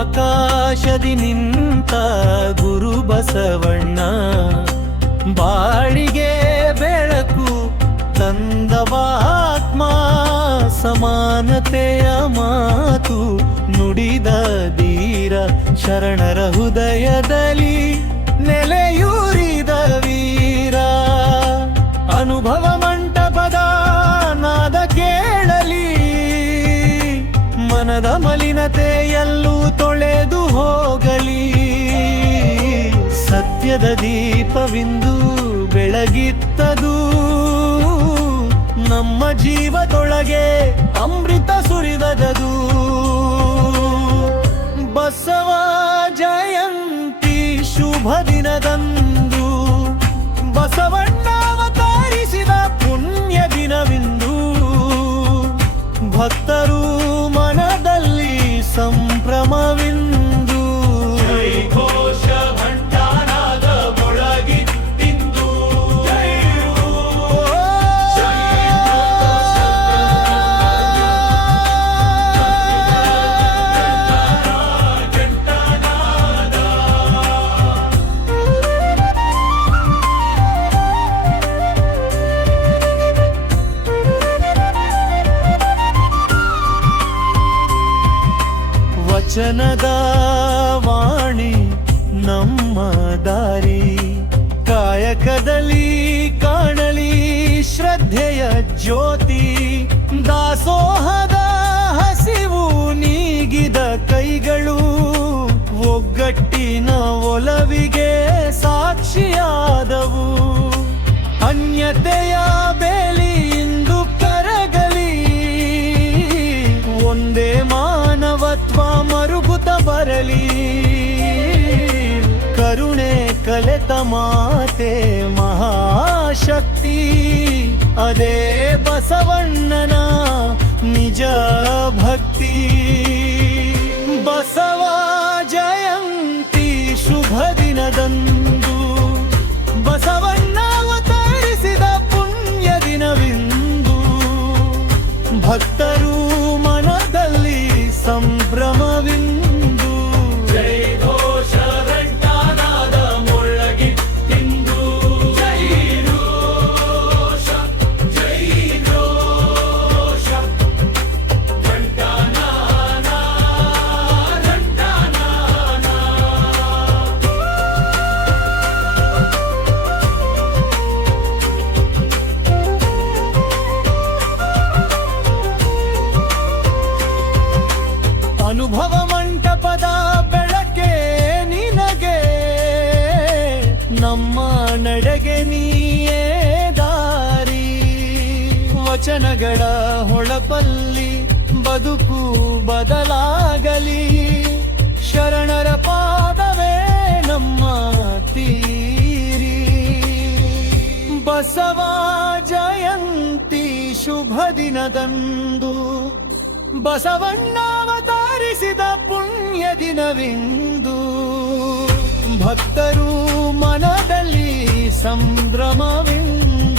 ಆಕಾಶದಿ ನಿಂತ ಗುರು ಬಸವಣ್ಣ ಬಾಳಿಗೆ ಬೆಳಕು ತಂದವಾತ್ಮ ಸಮಾನತೆಯ ಮಾತು ನುಡಿದ ಧೀರ ಶರಣರ ಹೃದಯದಲ್ಲಿ ನೆಲೆಯೂರಿದ ವೀರ ಅನುಭವ ಮಂಟಪದ ನಾದ ಕೇಳಲಿ ಮನದ ಮಲಿನತೆಯಲ್ಲೂ ತೊಳೆದು ಹೋಗಲಿ ಸತ್ಯದ ದೀಪವಿಂದು ಬೆಳಗಿತ್ತದು ನಮ್ಮ ಜೀವದೊಳಗೆ ಅಮೃತ ಸುರಿದದು ಬಸವ ಜಯಂತಿ ಶುಭ ದಿನದಂದು ಬಸವಣ್ಣ ಅವತರಿಸಿದ ಪುಣ್ಯ ದಿನವಿಂದು ಭಕ್ತರು ಮನದಲ್ಲಿ ಸಂಭ್ರಮವಿಂದು ಘೋಷ ಘಂಟಾನಾದ ಮೊಳಗಿತ್ತಿಂದು ವಚನದ ವಾಣಿ ನಮ್ಮ ದಾರಿ ಕಾಯಕದಲ್ಲಿ ಕಾಣಲಿ ಶ್ರದ್ಧೆಯ ಜ್ಯೋತಿ ದಾಸೋಹದ ಹಸಿವು ನೀಗಿದ ಕೈಗಳು ಒಗ್ಗಟ್ಟಿನ ಒಲವಿಗೆ ಸಾಕ್ಷಿಯಾದವು ಅನ್ಯತೆಯ ಬೇಲಿ ಇಂದು ಕರಗಲಿ ಒಂದೇ ಮಾನವತ್ವ ಮರುಗುತ್ತ ಬರಲಿ ಕರುಣೆ ಕಲೆತ ಮಾತೆ ಮಹಾಶಕ್ತಿ ಅದೇ ಬಸವಣ್ಣನ ನಿಜ ಭಕ್ತಿ ಬಸವ ಜಯಂತಿ ಶುಭ ದಿನದಂದು ಬಸವಣ್ಣ ಅವತರಿಸಿದ ಪುಣ್ಯ ದಿನವಿಂದು ಭಕ್ತರು ಮನದಲ್ಲಿ ಸಂಭ್ರಮವಿಂದು ಜೈ ಘೋಷ ಘಂಟಾನಾದ ಮೊಳಗಿತ್ತಿಂದು ಜೈ ಘೋಷ ಘಂಟಾನಾದ ಅನುಭವ ಮಂಟಪದ ಬೆಳಕೆ ನಿನಗೆ ನಮ್ಮ ನಡೆಗೆ ನೀಯೇ ದಾರಿ ವಚನಗಳ ಹೊಳಪಲ್ಲಿ ಬದುಕು ಬದಲಾಗಲಿ ಶರಣರ ಪಾದವೇ ನಮ್ಮ ತೀರಿ ಬಸವ ಜಯಂತಿ ಶುಭ ದಿನದಂದು ಬಸವಣ್ಣ ಅವತರಿಸಿದ ಪುಣ್ಯ ದಿನವಿಂದು ಭಕ್ತರು ಮನದಲ್ಲಿ ಸಂಭ್ರಮವಿಂದು